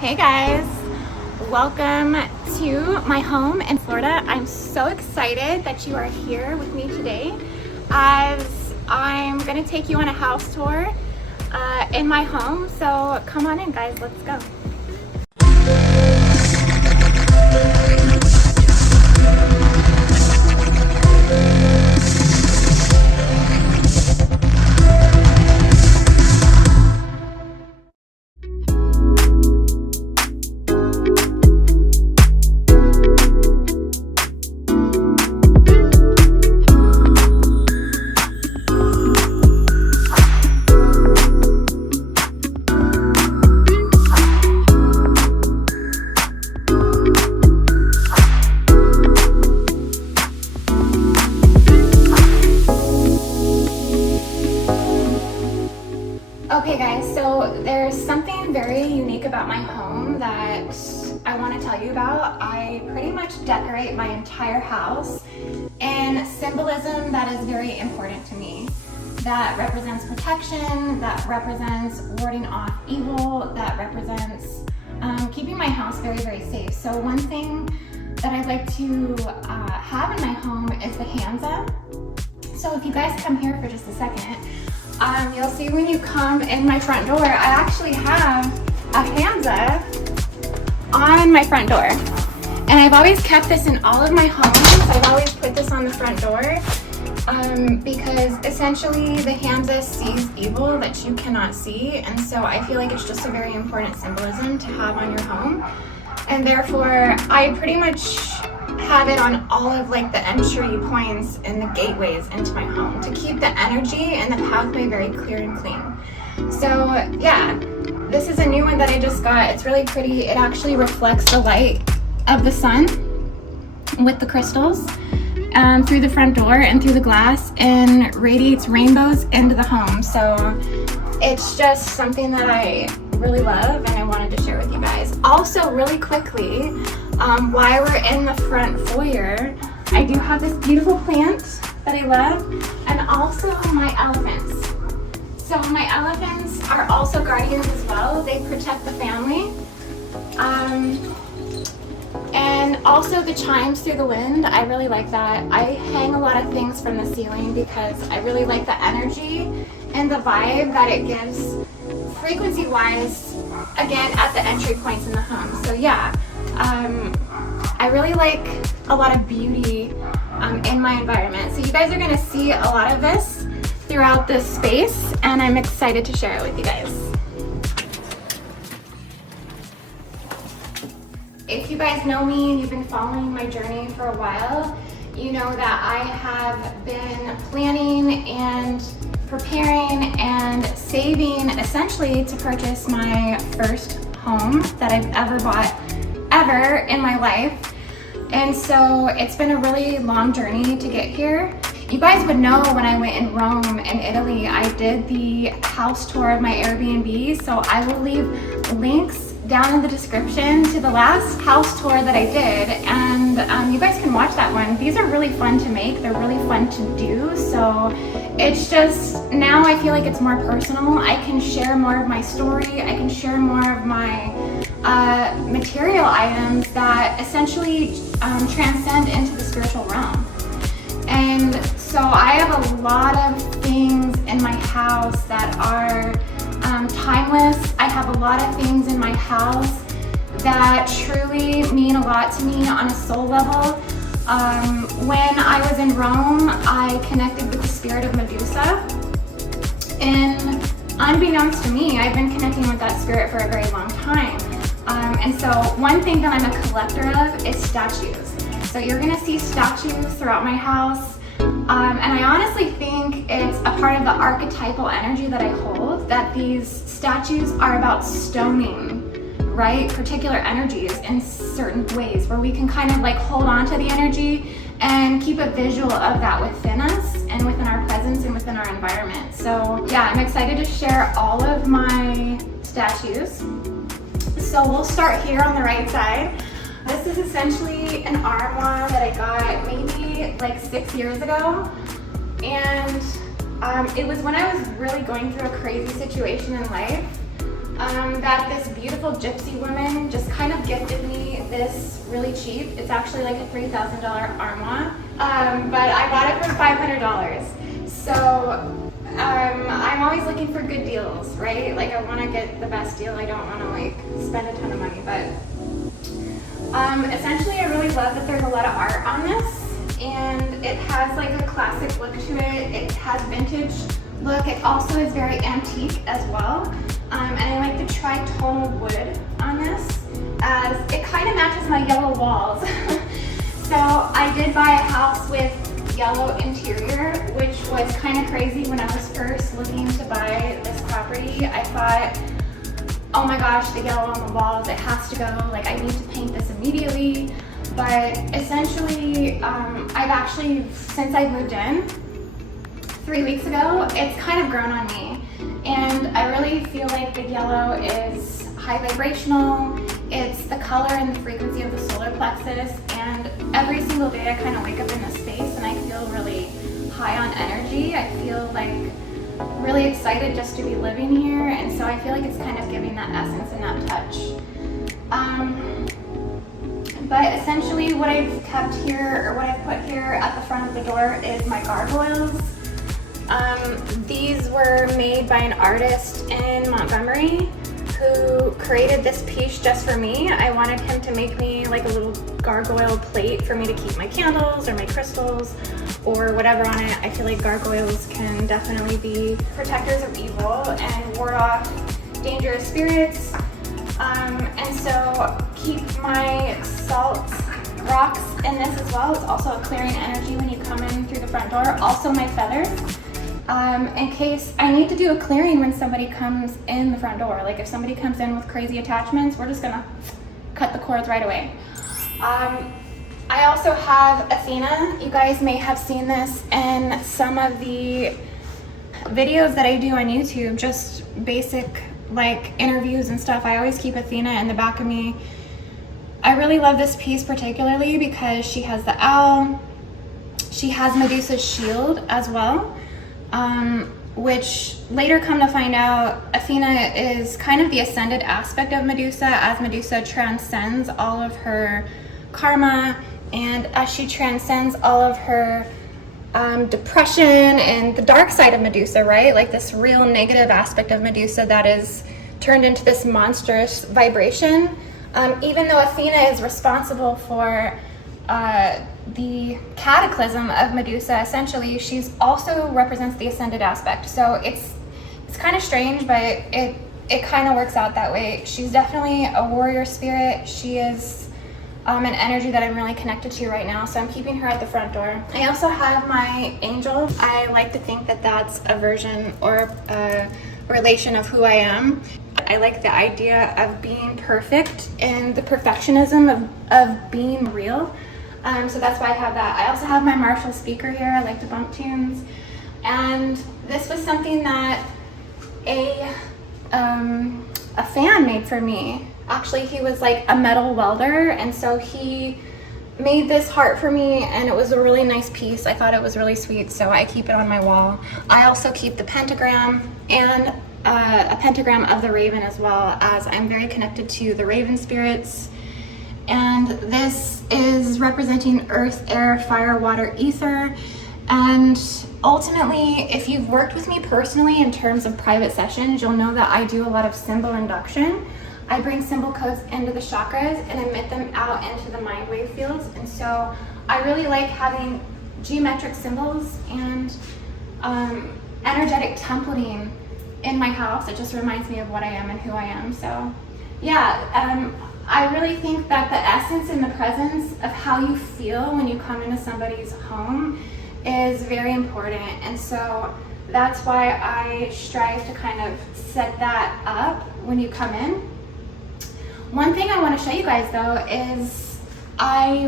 Hey guys, welcome to my home in Florida. I'm so excited that you are here with me today as I'm going to take you on a house tour in my home. So come on in guys, let's go. Okay guys, so there's something very unique about my home that I want to tell you about. I pretty much decorate my entire house in symbolism that is very important to me. That represents protection, that represents warding off evil, that represents keeping my house very, very safe. So one thing that I'd like to have in my home is the Hansa. So if you guys come here for just a second, you'll see when you come in my front door, I actually have a Hansa on my front door. And I've always kept this in all of my homes. I've always put this on the front door because essentially the Hansa sees evil that you cannot see. And so I feel like it's just a very important symbolism to have on your home. And therefore, I pretty much have it on all of like the entry points and the gateways into my home to keep the energy and the pathway very clear and clean. So yeah, this is a new one that I just got. It's really pretty. It actually reflects the light of the sun with the crystals through the front door and through the glass and radiates rainbows into the home. So it's just something that I really love and I wanted to share with you guys. Also, really quickly, while we're in the front foyer, I do have this beautiful plant that I love, and also my elephants. So my elephants are also guardians as well. They protect the family. And also the chimes through the wind, I really like that. I hang a lot of things from the ceiling because I really like the energy and the vibe that it gives frequency-wise, again, at the entry points in the home. So yeah, I really like a lot of beauty in my environment. So you guys are gonna see a lot of this throughout this space, and I'm excited to share it with you guys. If you guys know me and you've been following my journey for a while, you know that I have been planning and preparing and saving essentially to purchase my first home that I've ever bought ever in my life. And so it's been a really long journey to get here. You guys would know when I went in Rome and Italy, I did the house tour of my Airbnb. So I will leave links down in the description to the last house tour that I did, and you guys can watch that one. These are really fun to make, they're really fun to do, so it's just, now I feel like it's more personal. I can share more of my story, I can share more of my material items that essentially transcend into the spiritual realm. And so I have a lot of things in my house that are timeless. I have a lot of things in my house that truly mean a lot to me on a soul level. When I was in Rome, I connected with the spirit of Medusa, and unbeknownst to me, I've been connecting with that spirit for a very long time. And so one thing that I'm a collector of is statues. So you're gonna see statues throughout my house. And I honestly think it's a part of the archetypal energy that I hold, that these statues are about stoning, right? Particular energies in certain ways where we can kind of like hold on to the energy and keep a visual of that within us and within our presence and within our environment. So yeah, I'm excited to share all of my statues. So we'll start here on the right side. This is essentially an armoire that I got maybe like 6 years ago. And it was when I was really going through a crazy situation in life. that this beautiful gypsy woman just kind of gifted me this really cheap. It's actually like a $3,000 armoire, but I bought it for $500. So I'm always looking for good deals, right? Like I want to get the best deal. I don't want to like spend a ton of money, but essentially I really love that there's a lot of art on this, and it has like a classic look to it. It has vintage look. It also is very antique as well. And I like the tri-tonal wood on this, as it kind of matches my yellow walls. So I did buy a house with yellow interior, which was kind of crazy. When I was first looking to buy this property, I thought, oh my gosh, the yellow on the walls, it has to go. Like I need to paint this immediately. But essentially, I've actually, since I moved in 3 weeks ago, it's kind of grown on me. And I really feel like the yellow is high vibrational. It's the color and the frequency of the solar plexus. And every single day I kind of wake up in this space and I feel really high on energy. I feel like really excited just to be living here. And so I feel like it's kind of giving that essence and that touch. But essentially what I've kept here, or what I've put here at the front of the door, is my gargoyles. These were made by an artist in Montgomery who created this piece just for me. I wanted him to make me like a little gargoyle plate for me to keep my candles or my crystals or whatever on it. I feel like gargoyles can definitely be protectors of evil and ward off dangerous spirits. And so keep my salt rocks in this as well. It's also a clearing energy when you come in through the front door. Also my feathers. In case I need to do a clearing when somebody comes in the front door. Like if somebody comes in with crazy attachments, we're just gonna cut the cords right away. I also have Athena. You guys may have seen this in some of the videos that I do on YouTube, just basic like interviews and stuff. I always keep Athena in the back of me. I really love this piece particularly because she has the owl. She has Medusa's shield as well. Which later come to find out, Athena is kind of the ascended aspect of Medusa, as Medusa transcends all of her karma, and as she transcends all of her depression and the dark side of Medusa, right? Like this real negative aspect of Medusa that is turned into this monstrous vibration. Even though Athena is responsible for the cataclysm of Medusa, essentially, she's also represents the ascended aspect. So it's kind of strange, but it kind of works out that way. She's definitely a warrior spirit. She is an energy that I'm really connected to right now, so I'm keeping her at the front door. I also have my angel. I like to think that that's a version or a relation of who I am. I like the idea of being perfect and the perfectionism of being real. So that's why I have that. I also have my Marshall speaker here. I like to bump tunes. And this was something that a fan made for me. Actually, he was like a metal welder, and so he made this heart for me, and it was a really nice piece. I thought it was really sweet, so I keep it on my wall. I also keep the pentagram and a pentagram of the raven as well, as I'm very connected to the raven spirits. And this is representing earth, air, fire, water, ether. And ultimately, if you've worked with me personally in terms of private sessions, you'll know that I do a lot of symbol induction. I bring symbol codes into the chakras and emit them out into the mind wave fields. And so I really like having geometric symbols and energetic templating in my house. It just reminds me of what I am and who I am. So yeah, I really think that the essence and the presence of how you feel when you come into somebody's home is very important. And so that's why I strive to kind of set that up when you come in. One thing I want to show you guys though is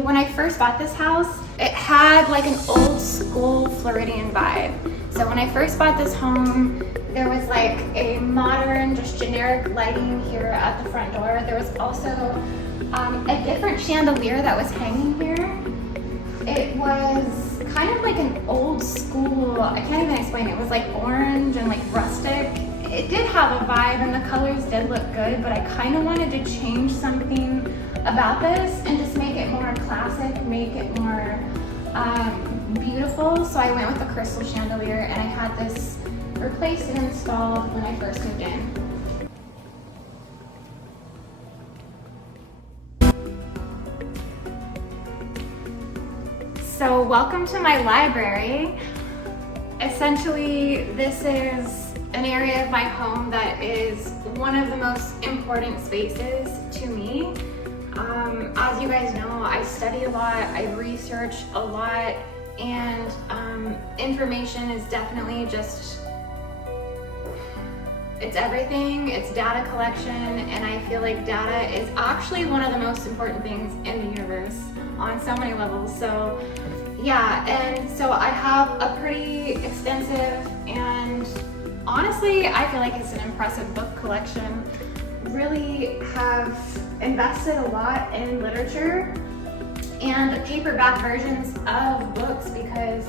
when I first bought this house, it had like an old school Floridian vibe. So when I first bought this home, there was like a modern, just generic lighting here at the front door. There was also a different chandelier that was hanging here. It was kind of like an old school, I can't even explain it. It was like orange and like rustic. it did have a vibe and the colors did look good, but I kind of wanted to change something about this and just make it more classic, make it more beautiful. So I went with the crystal chandelier, and I had this replaced and installed when I first moved in. So welcome to my library. Essentially, this is an area of my home that is one of the most important spaces to me. As you guys know, I study a lot, I research a lot, and information is definitely just, it's everything. It's data collection, and I feel like data is actually one of the most important things in the universe on so many levels. So yeah, and so I have a pretty extensive and honestly, I feel like it's an impressive book collection. Really have invested a lot in literature and paperback versions of books because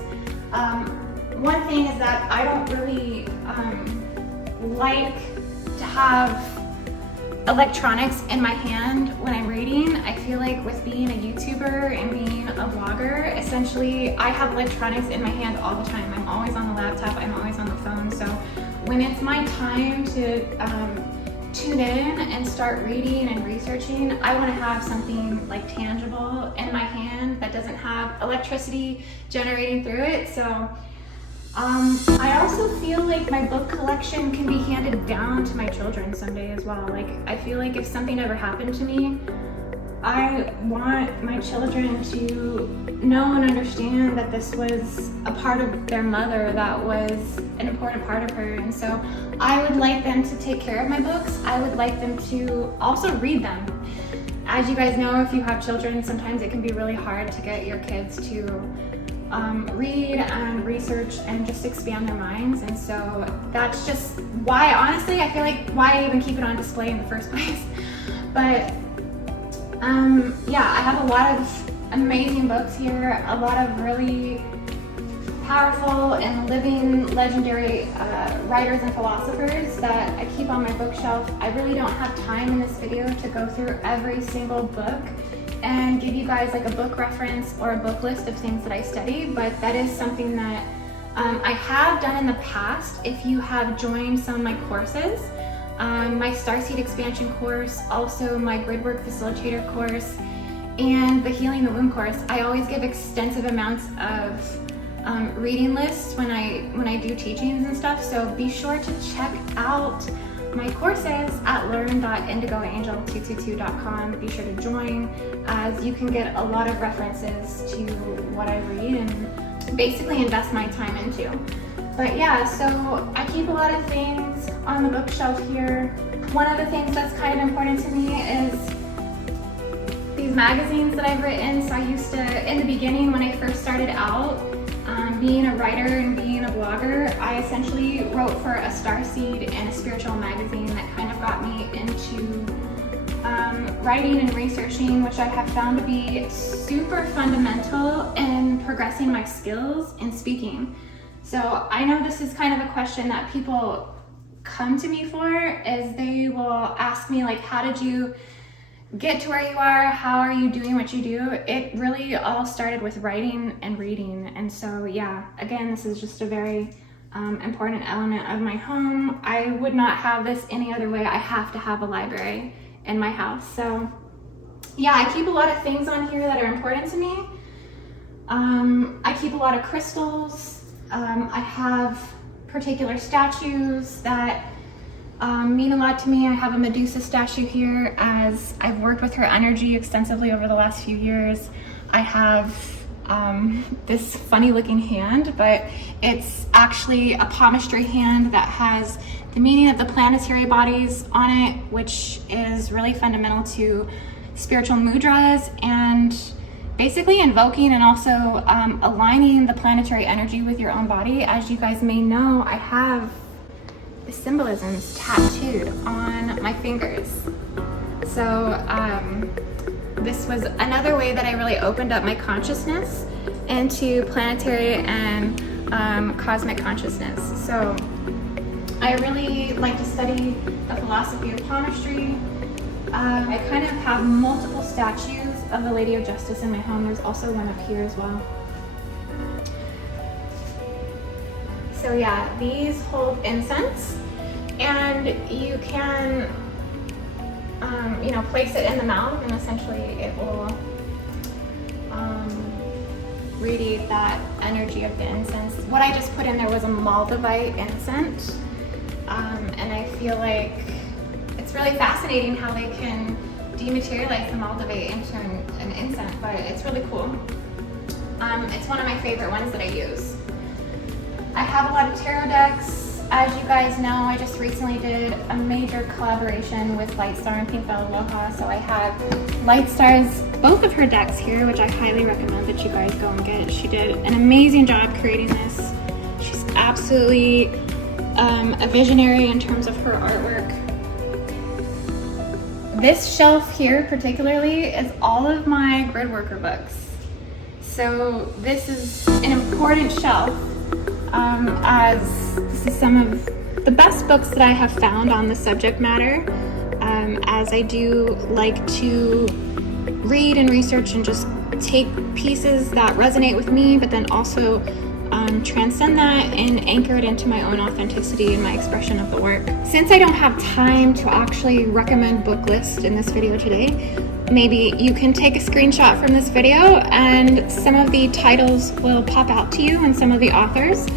one thing is that I don't really like to have electronics in my hand when I'm reading. I feel like with being a YouTuber and being a vlogger, essentially I have electronics in my hand all the time. I'm always on the laptop, I'm always on the phone. So when it's my time to tune in and start reading and researching, I want to have something like tangible in my hand that doesn't have electricity generating through it. So I also feel like my book collection can be handed down to my children someday as well. Like, I feel like if something ever happened to me, I want my children to know and understand that this was a part of their mother that was an important part of her. And so I would like them to take care of my books. I would like them to also read them. As you guys know, if you have children, sometimes it can be really hard to get your kids to read and research and just expand their minds. And so that's just why, honestly, I feel like why I even keep it on display in the first place. But yeah, I have a lot of amazing books here, a lot of really powerful and living legendary writers and philosophers that I keep on my bookshelf. I really don't have time in this video to go through every single book and give you guys like a book reference or a book list of things that I study, but that is something that I have done in the past. If you have joined some of my courses, my Starseed expansion course, also my Gridwork Facilitator course, and the Healing the Womb course, I always give extensive amounts of reading lists when I do teachings and stuff. So be sure to check out my courses at learn.indigoangel222.com. Be sure to join, as you can get a lot of references to what I read and basically invest my time into. But yeah, so I keep a lot of things on the bookshelf here. One of the things that's kind of important to me is these magazines that I've written. So I used to, in the beginning when I first started out, being a writer and being a blogger, I essentially wrote for a Starseed and a spiritual magazine that kind of got me into writing and researching, which I have found to be super fundamental in progressing my skills in speaking. So I know this is kind of a question that people come to me for, is they will ask me like, how did you get to where you are? How are you doing what you do? It really all started with writing and reading. And so yeah, again, this is just a very important element of my home. I would not have this any other way. I have to have a library in my house. So yeah, I keep a lot of things on here that are important to me. I keep a lot of crystals. I have particular statues that mean a lot to me. I have a Medusa statue here, as I've worked with her energy extensively over the last few years. I have this funny looking hand, but it's actually a palmistry hand that has the meaning of the planetary bodies on it, which is really fundamental to spiritual mudras and basically invoking and also aligning the planetary energy with your own body. As you guys may know, I have the symbolisms tattooed on my fingers. So this was another way that I really opened up my consciousness into planetary and cosmic consciousness. So I I really like to study the philosophy of palmistry. I kind of have multiple statues of the Lady of Justice in my home. There's also one up here as well. So yeah, these hold incense, and you can, you know, place it in the mouth, and essentially it will radiate that energy of the incense. What I just put in there was a Moldavite incense, and I feel like it's really fascinating how they can dematerialize the Moldavite into an incense, but it's really cool. It's one of my favorite ones that I use. I have a lot of tarot decks. As you guys know, I just recently did a major collaboration with Lightstar and Pink Bell Aloha, so I have Lightstar's, both of her decks here, which I highly recommend that you guys go and get. She did an amazing job creating this. She's absolutely a visionary in terms of her artwork. This shelf here particularly is all of my Gridworker books. So this is an important shelf, as this is some of the best books that I have found on the subject matter, as I do like to read and research and just take pieces that resonate with me, but then also transcend that and anchor it into my own authenticity and my expression of the work. Since I don't have time to actually recommend book list in this video today, maybe you can take a screenshot from this video and some of the titles will pop out to you and some of the authors,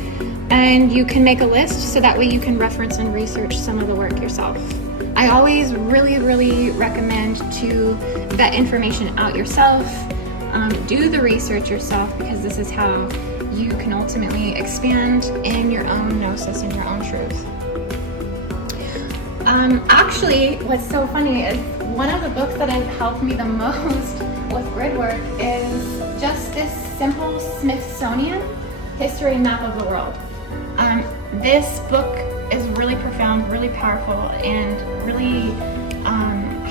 and you can make a list so that way you can reference and research some of the work yourself. I always really recommend to vet information out yourself, do the research yourself, because this is how you can ultimately expand in your own gnosis and your own truth. Actually, what's so funny is one of the books that has helped me the most with Gridwork is just this simple Smithsonian history map of the world. This book is really profound, really powerful, and really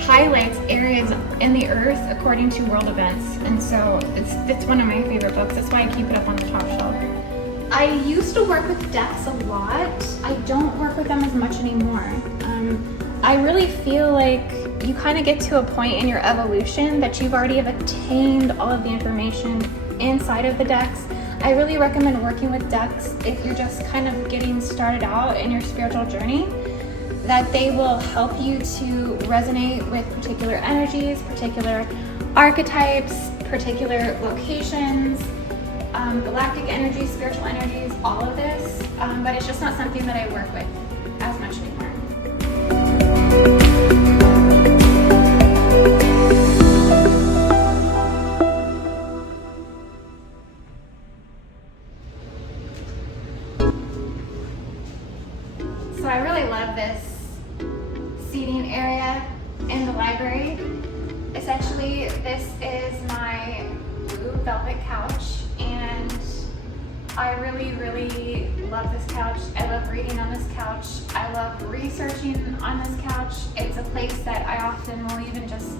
highlights areas in the earth according to world events. And so it's one of my favorite books. That's why I keep it up on the top shelf. I used to work with decks a lot. I don't work with them as much anymore. I really feel like you kind of get to a point in your evolution that you've already obtained all of the information inside of the decks. I really recommend working with decks if you're just kind of getting started out in your spiritual journey, that they will help you to resonate with particular energies, particular archetypes, particular locations, galactic energies, spiritual energies, all of this, but it's just not something that I work with as much anymore. So I really love this seating area in the library. Essentially, this is my blue velvet couch, and I really love this couch. I love reading on this couch. I love researching on this couch. It's a place that I often will even just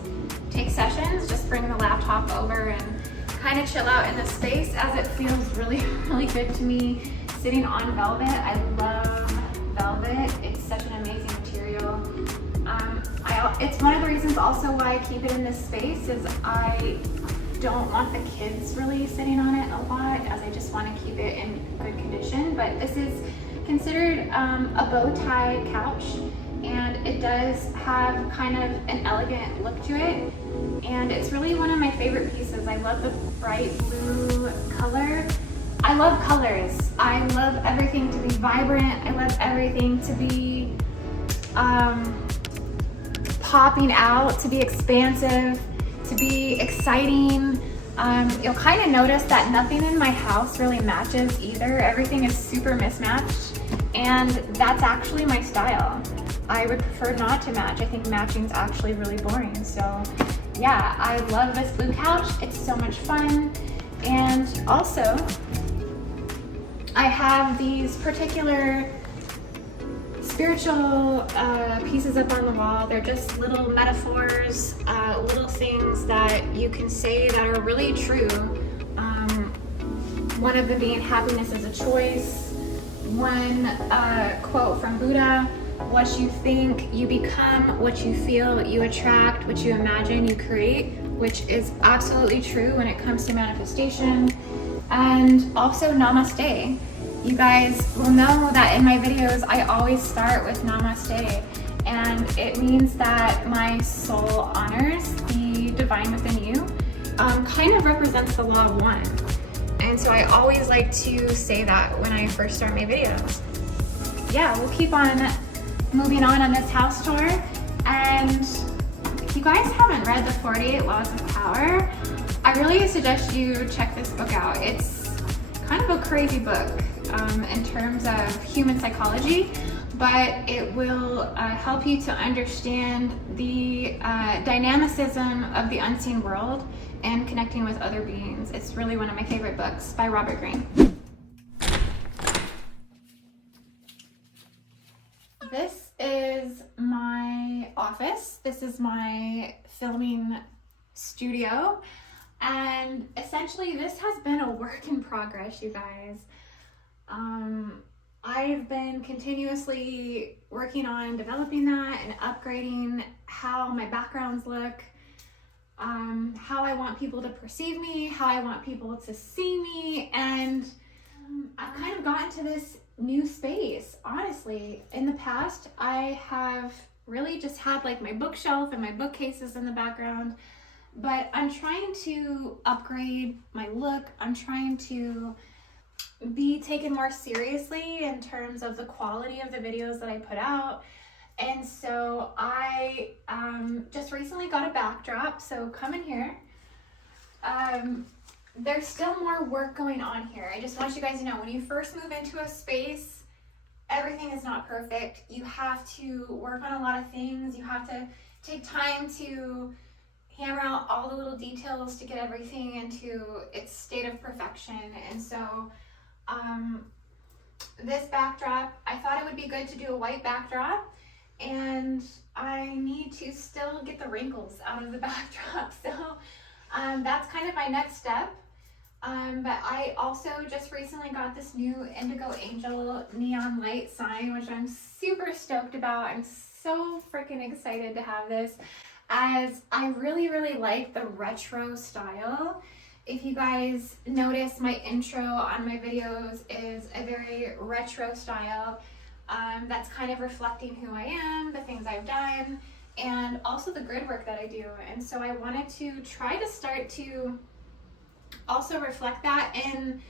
take sessions, just bring the laptop over and kind of chill out in this space, as it feels really good to me sitting on velvet. I love velvet. It's such an amazing material. It's one of the reasons also why I keep it in this space, is I don't want the kids really sitting on it a lot, as I just want to keep it in good condition. But this is considered a bow tie couch, and it does have kind of an elegant look to it, and it's really one of my favorite pieces. I love the bright blue color. I love colors. I love everything to be vibrant. I love everything to be popping out, to be expansive, to be exciting. You'll kind of notice that nothing in my house really matches either. Everything is super mismatched, and that's actually my style. I would prefer not to match. I think matching is actually really boring. So yeah, I love this blue couch. It's so much fun. And also, I have these particular spiritual pieces up on the wall. They're just little metaphors, little things that you can say that are really true. One of them being happiness is a choice. one quote from Buddha: what you think, you become; what you feel, you attract; what you imagine, you create, which is absolutely true when it comes to manifestation. And also namaste. You guys will know that in my videos, I always start with namaste. And it means that my soul honors the divine within you. Kind of represents the law of one. And so I always like to say that when I first start my videos. Yeah, we'll keep on moving on this house tour. And if you guys haven't read the 48 Laws of Power, I really suggest you check this book out. It's kind of a crazy book in terms of human psychology, but it will help you to understand the dynamicism of the unseen world and connecting with other beings. It's really one of my favorite books by Robert Greene. This is my office. This is my filming studio. And essentially this has been a work in progress, you guys. I've been continuously working on developing that and upgrading how my backgrounds look, how I want people to perceive me, how I want people to see me, and I've kind of gotten to this new space. Honestly, in the past, I have really just had like my bookshelf and my bookcases in the background, but I'm trying to upgrade my look. I'm trying to be taken more seriously in terms of the quality of the videos that I put out. And so I just recently got a backdrop, so come in here. There's still more work going on here. I just want you guys to know, when you first move into a space, everything is not perfect. You have to work on a lot of things. You have to take time to hammer out all the little details to get everything into its state of perfection. And so this backdrop, I thought it would be good to do a white backdrop, and I need to still get the wrinkles out of the backdrop. So that's kind of my next step. But I also just recently got this new IndigoAngel neon light sign, which I'm super stoked about. I'm so freaking excited to have this, as I really, really like the retro style. If you guys notice, my intro on my videos is a very retro style. That's kind of reflecting who I am, the things I've done, and also the grid work that I do. And so I wanted to try to start to also reflect that in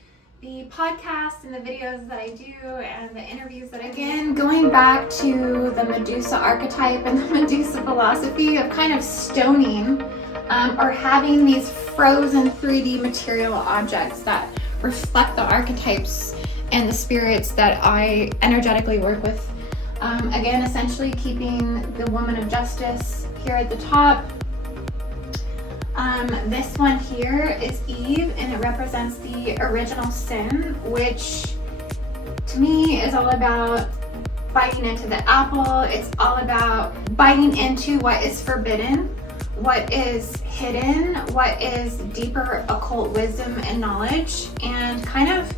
the podcast and the videos that I do and the interviews that I do. Again, going back to the Medusa archetype and the Medusa philosophy of kind of stoning or having these frozen 3D material objects that reflect the archetypes and the spirits that I energetically work with. Again, essentially keeping the woman of justice here at the top. This one here is Eve, and it represents the original sin, which to me is all about biting into the apple. It's all about biting into what is forbidden, what is hidden, what is deeper occult wisdom and knowledge, and kind of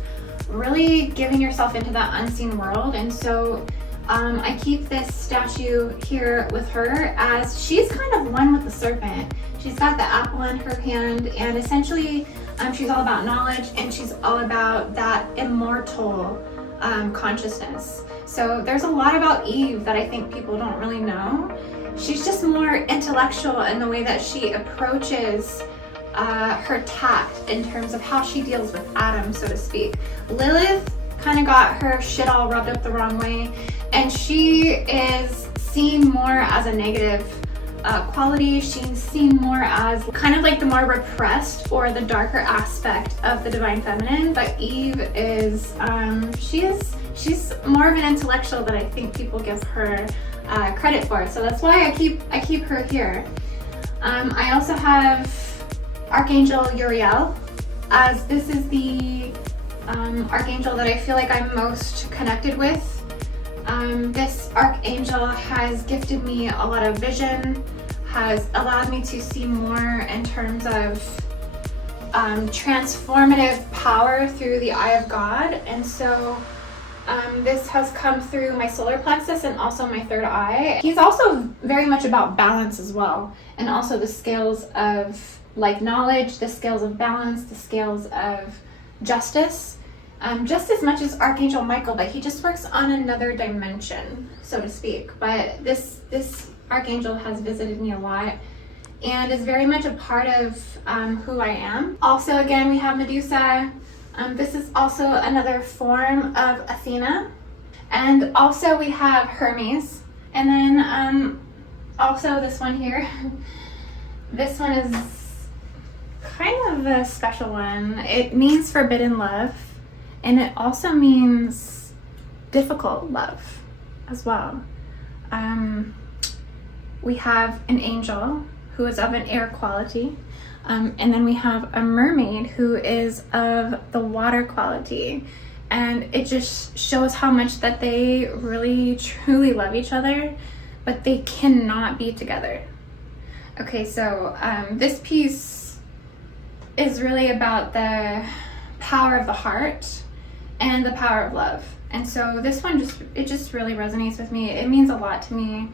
really giving yourself into that unseen world. And so I keep this statue here with her, as she's kind of one with the serpent. She's got the apple in her hand, and essentially she's all about knowledge, and she's all about that immortal consciousness. So there's a lot about Eve that I think people don't really know. She's just more intellectual in the way that she approaches her tact in terms of how she deals with Adam, so to speak. Lilith kind of got her shit all rubbed up the wrong way, and she is seen more as a negative quality. She's seen more as kind of like the more repressed or the darker aspect of the divine feminine. But Eve is she's more of an intellectual that I think people give her credit for. So that's why I keep her here. I also have Archangel Uriel, as this is the archangel that I feel like I'm most connected with. This archangel has gifted me a lot of vision, has allowed me to see more in terms of transformative power through the eye of God. And so This has come through my solar plexus and also my third eye. He's also very much about balance as well, and also the scales of like knowledge, the scales of balance, the scales of justice, just as much as Archangel Michael, but he just works on another dimension, so to speak. But this Archangel has visited me a lot and is very much a part of who I am. Also, again, we have Medusa. This is also another form of Athena. And also we have Hermes. And then also this one here. This one is kind of a special one. It means forbidden love, and it also means difficult love as well. We have an angel who is of an air quality. And then we have a mermaid who is of the water quality. And it just shows how much that they really truly love each other, but they cannot be together. Okay, so this piece is really about the power of the heart and the power of love. And so this one just really resonates with me. It means a lot to me.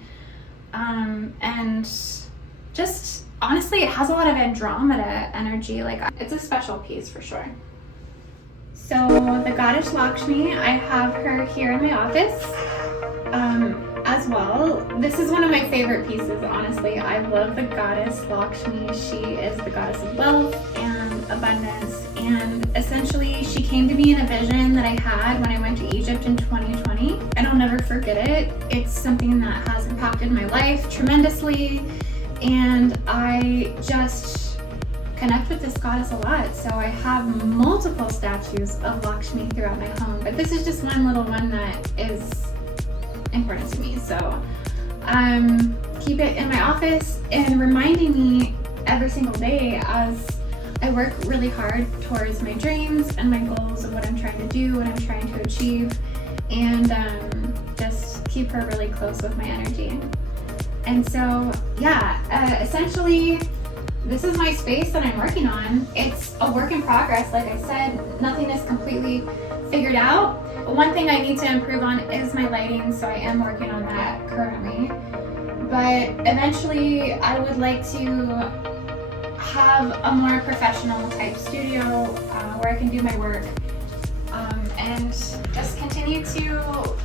And just honestly, it has a lot of Andromeda energy. Like, it's a special piece for sure. So the goddess Lakshmi, I have her here in my office as well. This is one of my favorite pieces, honestly. I love the goddess Lakshmi. She is the goddess of wealth and abundance. And essentially, she came to me in a vision that I had when I went to Egypt in 2020. And I'll never forget it. It's something that has impacted my life tremendously. And I just connect with this goddess a lot. So I have multiple statues of Lakshmi throughout my home, but this is just one little one that is important to me. So keep it in my office and reminding me every single day as I work really hard towards my dreams and my goals of what I'm trying to do, what I'm trying to achieve, and just keep her really close with my energy. And so, yeah, essentially, this is my space that I'm working on. It's a work in progress. Like I said, nothing is completely figured out. One thing I need to improve on is my lighting, so I am working on that currently. But eventually, I would like to have a more professional type studio where I can do my work and just continue to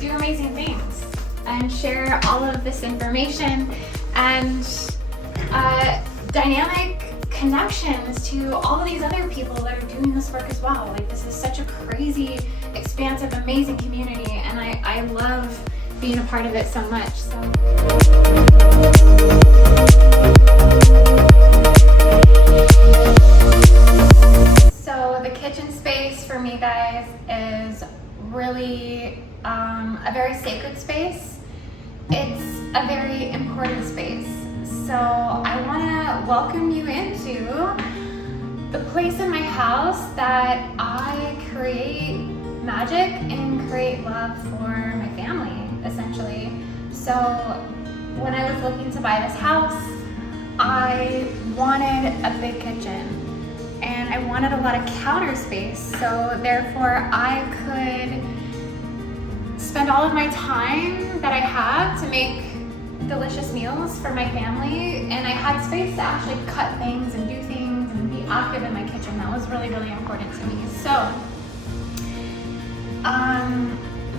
do amazing things and share all of this information and dynamic connections to all of these other people that are doing this work as well. Like, this is such a crazy, expansive, amazing community, and I love being a part of it so much. So the kitchen space for me, guys, is really a very sacred space. It's a very important space. So I want to welcome you into the place in my house that I create magic and create love for my family, essentially. So when I was looking to buy this house, I wanted a big kitchen and I wanted a lot of counter space. So therefore I could spend all of my time that I have to make delicious meals for my family, and I had space to actually cut things and do things and be active in my kitchen. That was really, really important to me. So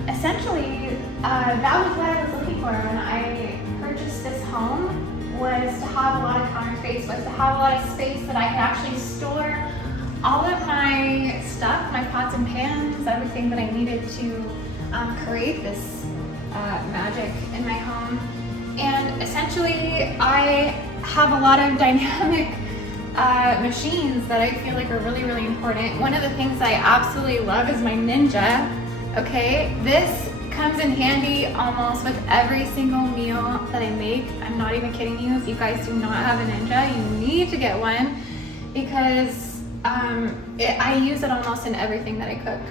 essentially that was what I was looking for when I purchased this home, was to have a lot of counter space, was to have a lot of space that I could actually store all of my stuff, my pots and pans, everything that I needed to create this magic in my home. And essentially, I have a lot of dynamic machines that I feel like are really, really important. One of the things I absolutely love is my Ninja. Okay, this comes in handy almost with every single meal that I make. I'm not even kidding you. If you guys do not have a Ninja, you need to get one, because I use it almost in everything that I cook.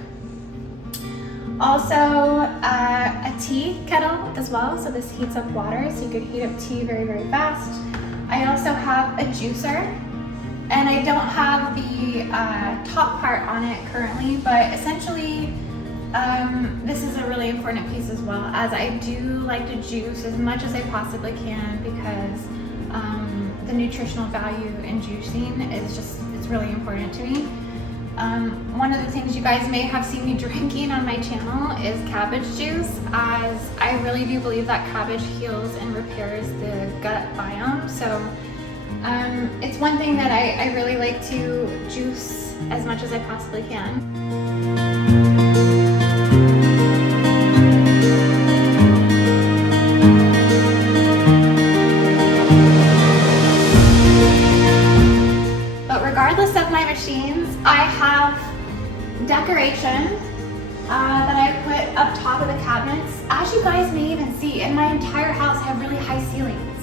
Also, a tea kettle as well, so this heats up water, so you could heat up tea very, very fast. I also have a juicer, and I don't have the top part on it currently, but essentially This is a really important piece as well, as I do like to juice as much as I possibly can because the nutritional value in juicing is it's really important to me. One of the things you guys may have seen me drinking on my channel is cabbage juice, as I really do believe that cabbage heals and repairs the gut biome. So it's one thing that I really like to juice as much as I possibly can. Regardless of my machines, I have decoration that I put up top of the cabinets. As you guys may even see, in my entire house I have really high ceilings.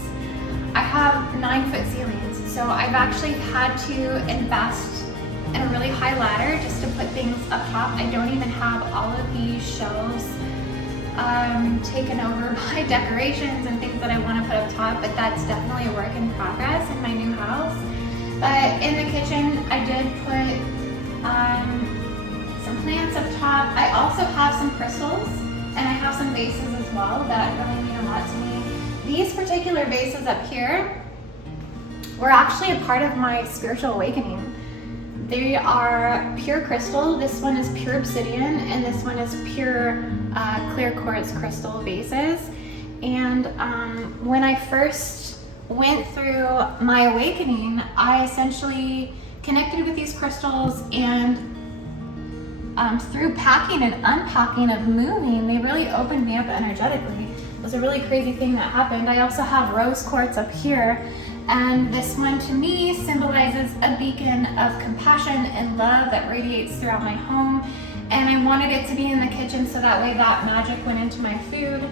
I have 9-foot ceilings, so I've actually had to invest in a really high ladder just to put things up top. I don't even have all of these shelves taken over by decorations and things that I want to put up top, but that's definitely a work in progress in my new house. But in the kitchen, I did put some plants up top. I also have some crystals, and I have some vases as well that really mean a lot to me. These particular vases up here were actually a part of my spiritual awakening. They are pure crystal. This one is pure obsidian, and this one is pure clear quartz crystal vases. And when I first went through my awakening, I essentially connected with these crystals, and through packing and unpacking of moving, they really opened me up energetically. It was a really crazy thing that happened. I also have rose quartz up here, and this one to me symbolizes a beacon of compassion and love that radiates throughout my home, and I wanted it to be in the kitchen so that way that magic went into my food.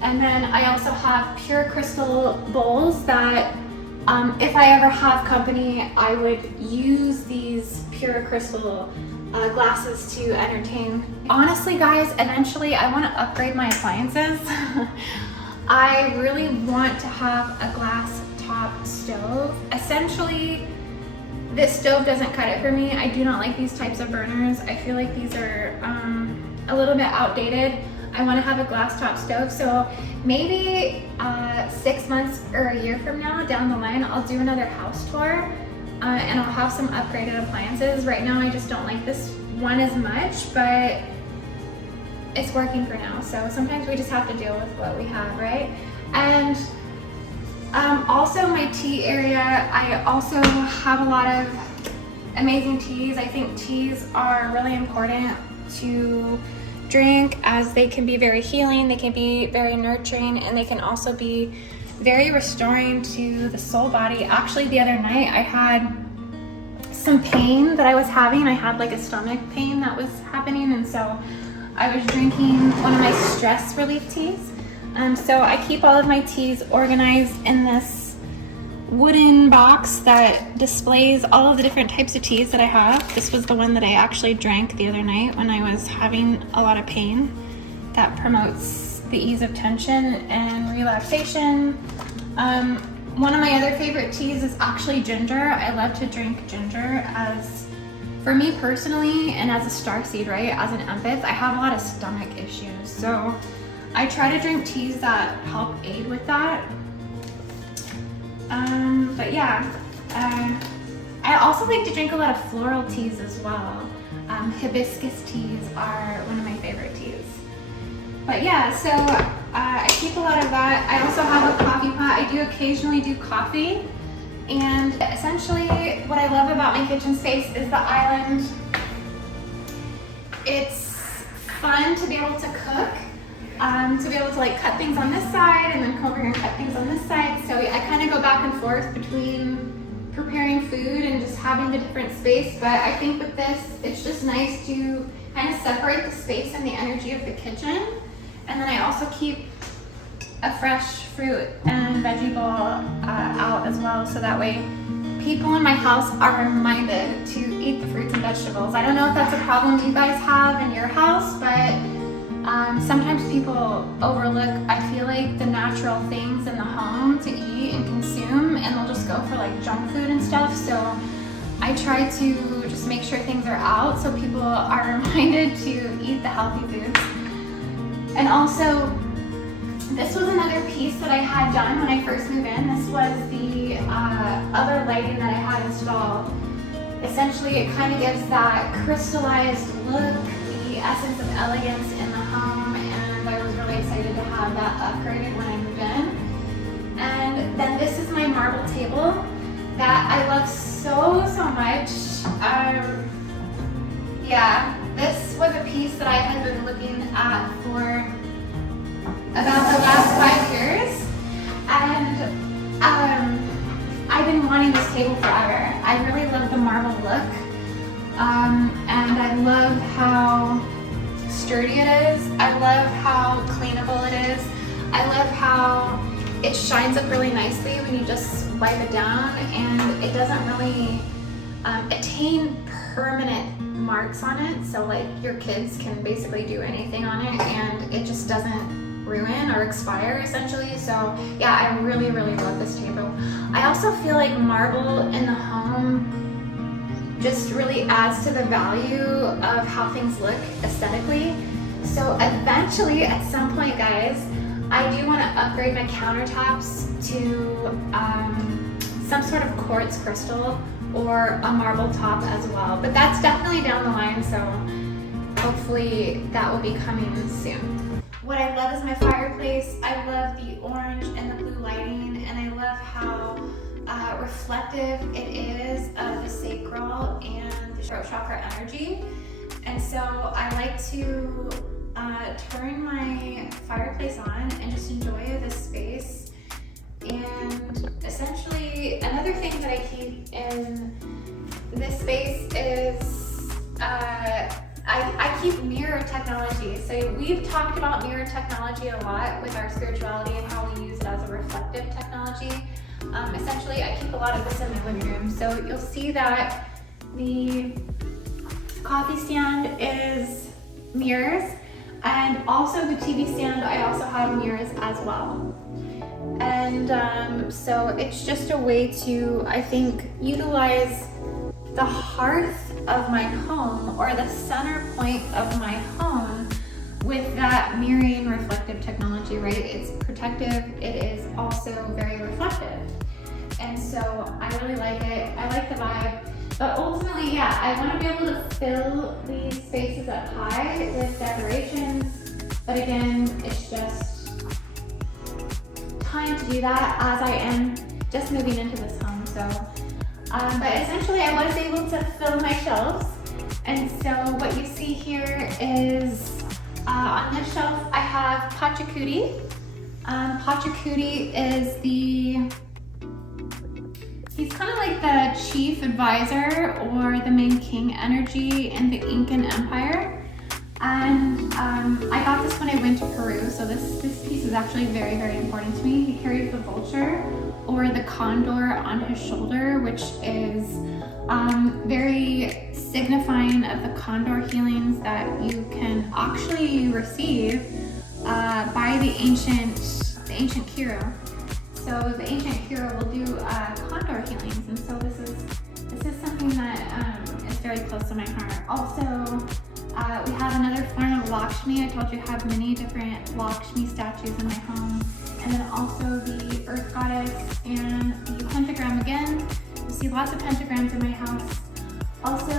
And then I also have pure crystal bowls that if I ever have company, I would use these pure crystal glasses to entertain. Honestly guys, eventually I want to upgrade my appliances. I really want to have a glass top stove. Essentially, this stove doesn't cut it for me. I do not like these types of burners. I feel like these are a little bit outdated. I want to have a glass top stove, so maybe 6 months or a year from now down the line, I'll do another house tour and I'll have some upgraded appliances. Right now I just don't like this one as much, but it's working for now. So sometimes we just have to deal with what we have, right? And also my tea area, I also have a lot of amazing teas. I think teas are really important to drink, as they can be very healing, they can be very nurturing, and they can also be very restoring to the soul body. Actually, the other night I had some pain that I was having. I had like a stomach pain that was happening, and so I was drinking one of my stress relief teas. So I keep all of my teas organized in this wooden box that displays all of the different types of teas that I have. This was the one that I actually drank the other night when I was having a lot of pain. That promotes the ease of tension and relaxation. One of my other favorite teas is actually ginger. I love to drink ginger, as for me personally, and as a starseed, right, as an empath, I have a lot of stomach issues. So I try to drink teas that help aid with that. But yeah, I also like to drink a lot of floral teas as well. Hibiscus teas are one of my favorite teas. But yeah, so I keep a lot of that. I also have a coffee pot. I do occasionally do coffee. And essentially what I love about my kitchen space is the island. It's fun to be able to cook. To be able to like cut things on this side and then come over here and cut things on this side. So I kind of go back and forth between preparing food and just having the different space. But I think with this, it's just nice to kind of separate the space and the energy of the kitchen. And then I also keep a fresh fruit and veggie bowl out as well, so that way people in my house are reminded to eat the fruits and vegetables. I don't know if that's a problem you guys have in your house, but sometimes people overlook, I feel like, the natural things in the home to eat and consume, and they'll just go for like junk food and stuff. So I try to just make sure things are out so people are reminded to eat the healthy foods. And also, this was another piece that I had done when I first moved in. This was the other lighting that I had installed. Essentially, it kind of gives that crystallized look, the essence of elegance in the home, and I was really excited to have that upgraded when I moved in. And then this is my marble table that I love so much. Yeah, this was a piece that I had been looking at for about the last 5 years, and I've been wanting this table forever. I really love the marble look, and I love how sturdy it is. I love how cleanable it is. I love how it shines up really nicely when you just wipe it down, and it doesn't really attain permanent marks on it, so like your kids can basically do anything on it and it just doesn't ruin or expire essentially. So yeah, I really love this table. I also feel like marble in the home just really adds to the value of how things look aesthetically. So eventually, at some point, guys, I do want to upgrade my countertops to some sort of quartz crystal or a marble top as well. But that's definitely down the line, so hopefully that will be coming soon. What I love is my fireplace. I love the orange and the blue lighting, and I love how reflective it is of the sacral and the throat chakra energy. And so I like to turn my fireplace on and just enjoy this space. And essentially, another thing that I keep in this space is I keep mirror technology. So we've talked about mirror technology a lot with our spirituality and how we use it as a reflective technology. Essentially, I keep a lot of this in my living room. So you'll see that the coffee stand is mirrors, and also the TV stand, I also have mirrors as well. And so it's just a way to, I think, utilize the hearth of my home, or the center point of my home, with that mirroring reflective technology, right? It's protective, it is also very reflective. And so I really like it. I like the vibe. But ultimately, yeah, I want to be able to fill these spaces up high with decorations. But again, it's just time to do that as I am just moving into this home. So, but essentially I was able to fill my shelves. And so what you see here is, on this shelf I have Pachacuti. Pachacuti is he's kind of like the chief advisor or the main king energy in the Incan Empire. And I got this when I went to Peru, so this piece is actually very important to me. He carries the vulture or the condor on his shoulder, which is very signifying of the condor healings that you can actually receive by the ancient hero. So the ancient hero will do condor healings, and so this is something that is very close to my heart. Also, we have another form of Lakshmi. I told you I have many different Lakshmi statues in my home. And then also the Earth Goddess and the pentagram again. You see lots of pentagrams in my house. Also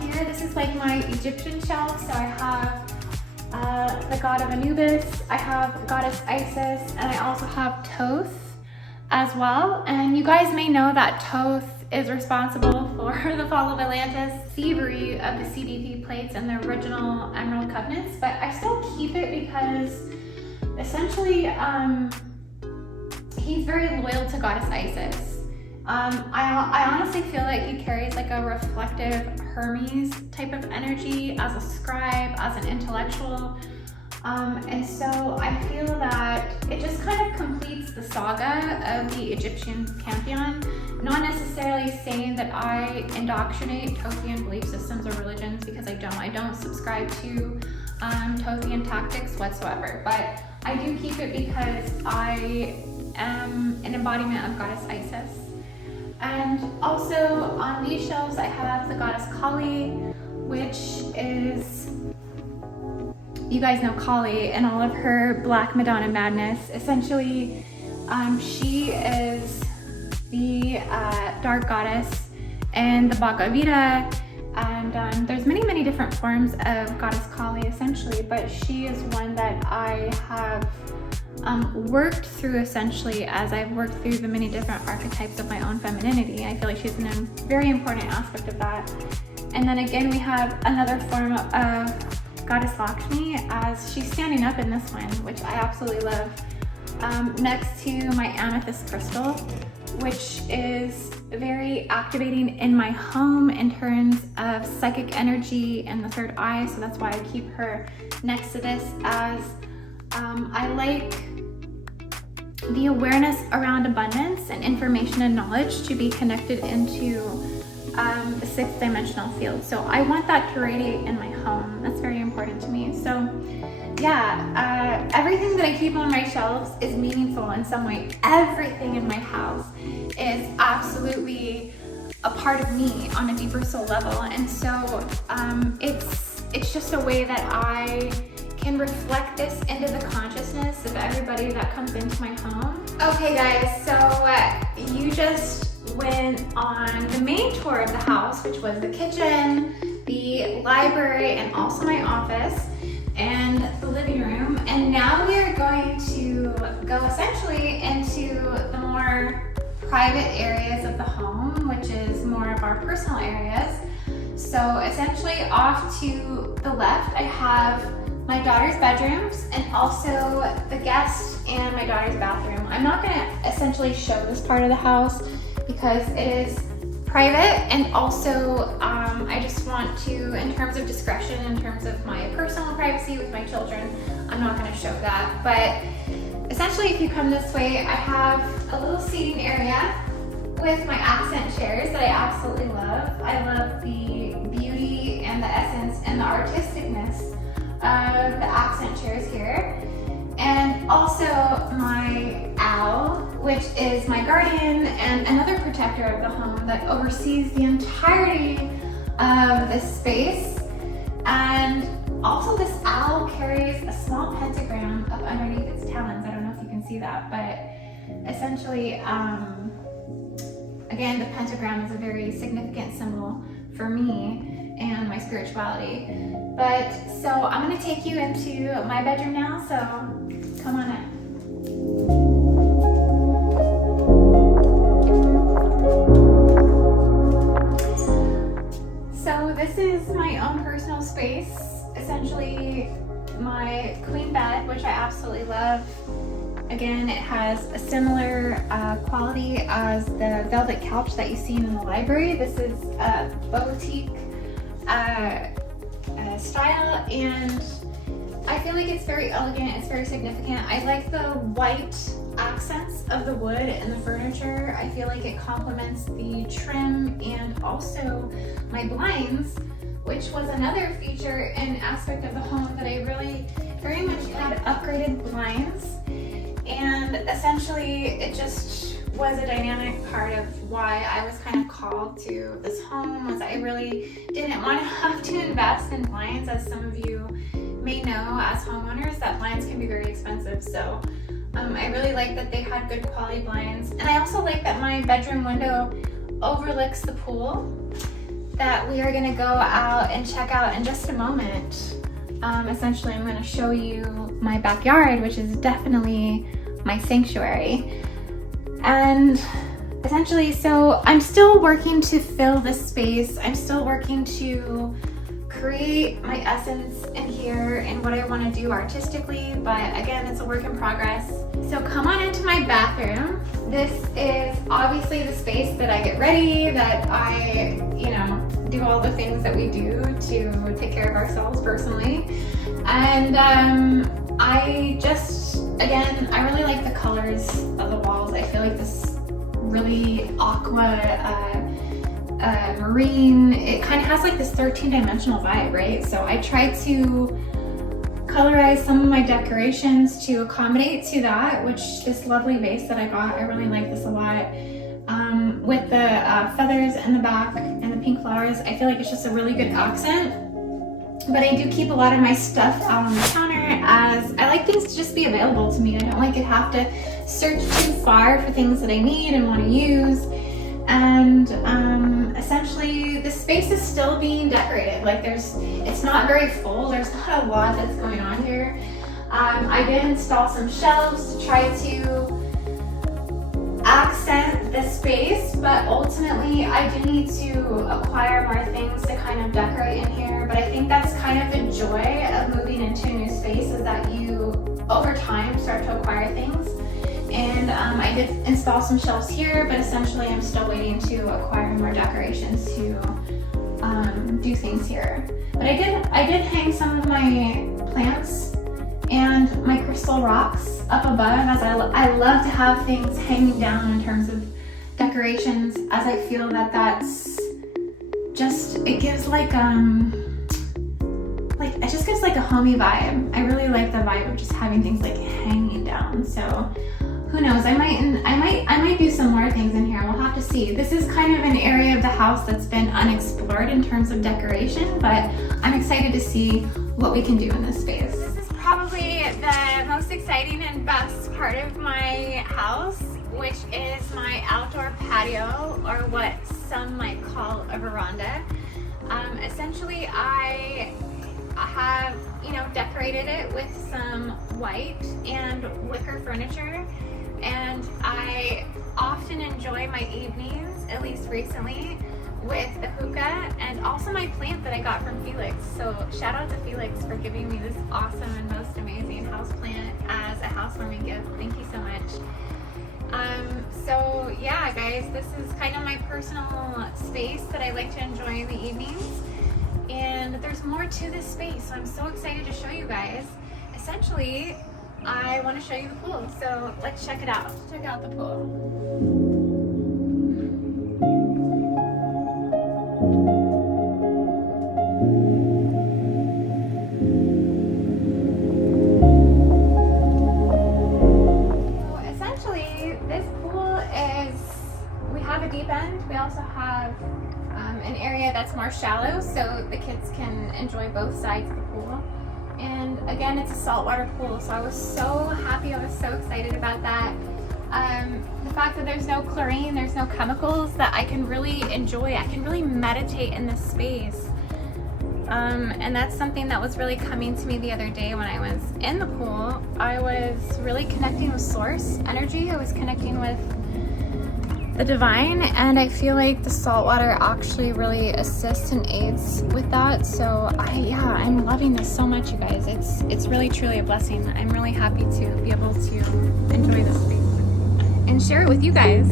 here, this is like my Egyptian shelf. So I have the god of Anubis, I have goddess Isis, and I also have Thoth as well. And you guys may know that Thoth is responsible for the fall of Atlantis, thievery of the CDP plates and the original Emerald Covenants, but I still keep it because essentially he's very loyal to goddess Isis. I honestly feel like he carries like a reflective Hermes type of energy as a scribe, as an intellectual. And so I feel that it just kind of completes the saga of the Egyptian pantheon. Not necessarily saying that I indoctrinate Thothian belief systems or religions, because I don't subscribe to Thothian tactics whatsoever, but I do keep it because I am an embodiment of goddess Isis. And And also on these shelves, I have the goddess Kali, which is, you guys know Kali and all of her Black Madonna madness. Essentially, she is the dark goddess and the Bhagavad Gita, and there's many different forms of goddess Kali essentially, but she is one that I have worked through essentially as I've worked through the many different archetypes of my own femininity. I feel like she's a very important aspect of that. And then again, we have another form of goddess Lakshmi, as she's standing up in this one, which I absolutely love, next to my amethyst crystal, which is very activating in my home in terms of psychic energy and the third eye. So that's why I keep her next to this, as I like the awareness around abundance and information and knowledge to be connected into the sixth dimensional field. So I want that to radiate in my home. That's very important to me. So yeah, everything that I keep on my shelves is meaningful in some way. Everything in my house is absolutely a part of me on a deeper soul level. And so it's just a way that I can reflect this into the consciousness of everybody that comes into my home. Okay guys, so you just went on the main tour of the house, which was the kitchen, the library, and also my office and the living room. And now we are going to go essentially into the more private areas of the home, which is more of our personal areas. So essentially off to the left, I have my daughter's bedrooms and also the guest and my daughter's bathroom. I'm not going to essentially show this part of the house because it is private, and also I just want to, in terms of discretion, in terms of my personal privacy with my children, I'm not going to show that. But essentially, if you come this way, I have a little seating area with my accent chairs that I absolutely love. I love the beauty and the essence and the artisticness of the accent chairs here. And also my owl, which is my guardian and another protector of the home that oversees the entirety of this space. And also this owl carries a small pentagram up underneath its talons. I don't know if you can see that, but essentially, again, the pentagram is a very significant symbol for me and my spirituality. But so I'm gonna take you into my bedroom now, so come on in. So this is my own personal space, essentially my queen bed, which I absolutely love. Again, it has a similar quality as the velvet couch that you see in the library. This is a boutique style, and I feel like it's very elegant, it's very significant. I like the white accents of the wood and the furniture. I feel like it complements the trim and also my blinds, which was another feature and aspect of the home that I really very much had upgraded blinds. And essentially it just was a dynamic part of why I was kind of called to this home, was I really didn't want to have to invest in blinds. As some of you may know, as homeowners, that blinds can be very expensive. So I really like that they had good quality blinds. And I also like that my bedroom window overlooks the pool that we are gonna go out and check out in just a moment. Essentially, I'm gonna show you my backyard, which is definitely my sanctuary. And essentially, so I'm still working to fill this space. I'm still working to create my essence in here and what I want to do artistically, but again, it's a work in progress. So come on into my bathroom. This is obviously the space that I get ready, that I, do all the things that we do to take care of ourselves personally. And I just, again, I really like the colors of the walls. I feel like this really aqua, marine, it kind of has like this 13-dimensional vibe, right? So I tried to colorize some of my decorations to accommodate to that, which this lovely vase that I got, I really like this a lot. with the feathers in the back and the pink flowers. I feel like it's just a really good accent. But I do keep a lot of my stuff out on the counter, as I like things to just be available to me. I don't like to have to search too far for things that I need and want to use. And essentially the space is still being decorated. Like it's not very full. There's not a lot that's going on here. I did install some shelves to try to accent the space, but ultimately I do need to acquire more things to kind of decorate in here. But I think that's kind of the joy of moving into a new space, is that you over time start to acquire things. And I did install some shelves here, but essentially I'm still waiting to acquire more decorations to do things here. But I did hang some of my plants and my crystal rocks up above, as I love to have things hanging down in terms of decorations, as I feel that that's just, it gives like it just gives like a homey vibe. I really like the vibe of just having things like hanging down. So who knows, I might do some more things in here. We'll have to see. This is kind of an area of the house that's been unexplored in terms of decoration, but I'm excited to see what we can do in this space. This is probably the most exciting and best part of my house, which is my outdoor patio, or what some might call a veranda. Essentially, I have, decorated it with some white and wicker furniture, and I often enjoy my evenings, at least recently, with the hookah and also my plant that I got from Felix. So shout out to Felix for giving me this awesome and most amazing house plant as a housewarming gift. Thank you so much. So yeah, guys, this is kind of my personal space that I like to enjoy in the evenings. And there's more to this space, so I'm so excited to show you guys. Essentially, I want to show you the pool, so let's check it out. Check out the pool. We also have an area that's more shallow, so the kids can enjoy both sides of the pool. And again, it's a saltwater pool, so I was so happy, I was so excited about that. The fact that there's no chlorine, there's no chemicals, that I can really enjoy. I can really meditate in this space. And that's something that was really coming to me the other day when I was in the pool. I was really connecting with source energy. I was connecting with the divine, and I feel like the salt water actually really assists and aids with that. So I'm loving this so much, you guys. It's really truly a blessing. I'm really happy to be able to enjoy this space and share it with you guys.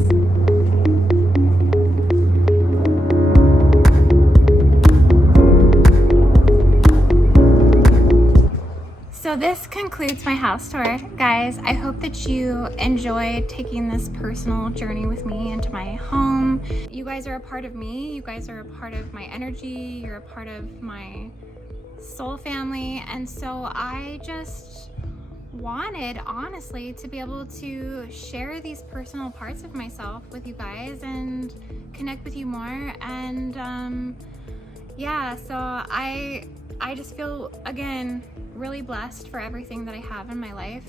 So this concludes my house tour, guys. I hope that you enjoyed taking this personal journey with me into my home. You guys are a part of me. You guys are a part of my energy. You're a part of my soul family. And so I just wanted, honestly, to be able to share these personal parts of myself with you guys and connect with you more. And so I just feel, again, really blessed for everything that I have in my life.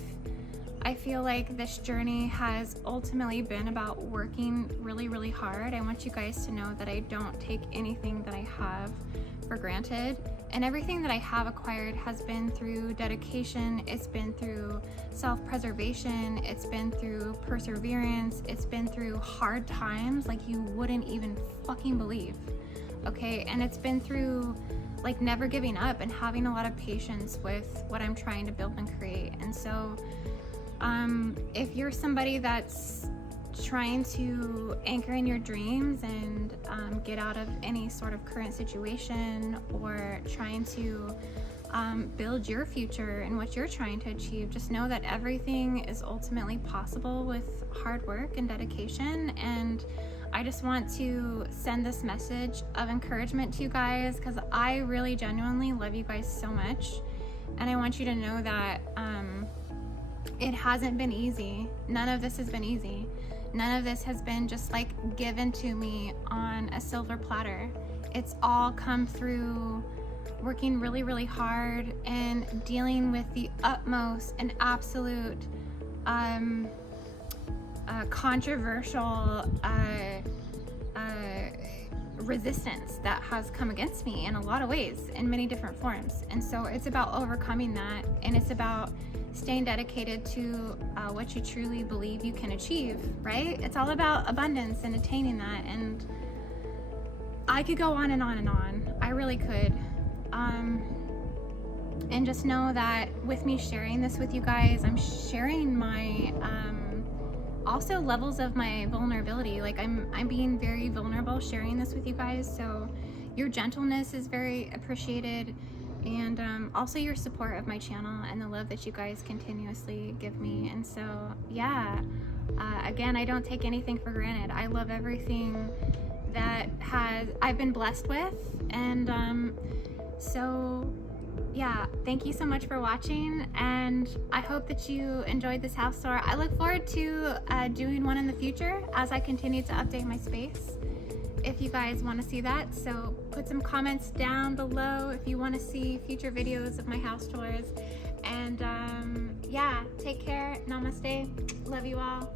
I feel like this journey has ultimately been about working really, really hard. I want you guys to know that I don't take anything that I have for granted, and everything that I have acquired has been through dedication. It's been through self-preservation. It's been through perseverance. It's been through hard times like you wouldn't even fucking believe. Okay, and it's been through like never giving up and having a lot of patience with what I'm trying to build and create. And so if you're somebody that's trying to anchor in your dreams and get out of any sort of current situation, or trying to build your future and what you're trying to achieve, just know that everything is ultimately possible with hard work and dedication. And I just want to send this message of encouragement to you guys, because I really genuinely love you guys so much, and I want you to know that it hasn't been easy. None of this has been easy. None of this has been just like given to me on a silver platter. It's all come through working really, really hard and dealing with the utmost and absolute controversial resistance that has come against me in a lot of ways, in many different forms. And so it's about overcoming that, and it's about staying dedicated to what you truly believe you can achieve, right? It's all about abundance and attaining that. And I could go on and on and on. I really could. And just know that with me sharing this with you guys, I'm sharing my also levels of my vulnerability. Like I'm being very vulnerable sharing this with you guys. So your gentleness is very appreciated, and also your support of my channel and the love that you guys continuously give me. And so yeah, again, I don't take anything for granted. I love everything that I've been blessed with. And so yeah, thank you so much for watching, and I hope that you enjoyed this house tour. I look forward to doing one in the future as I continue to update my space, if you guys want to see that. So put some comments down below if you want to see future videos of my house tours. And yeah, take care. Namaste. Love you all.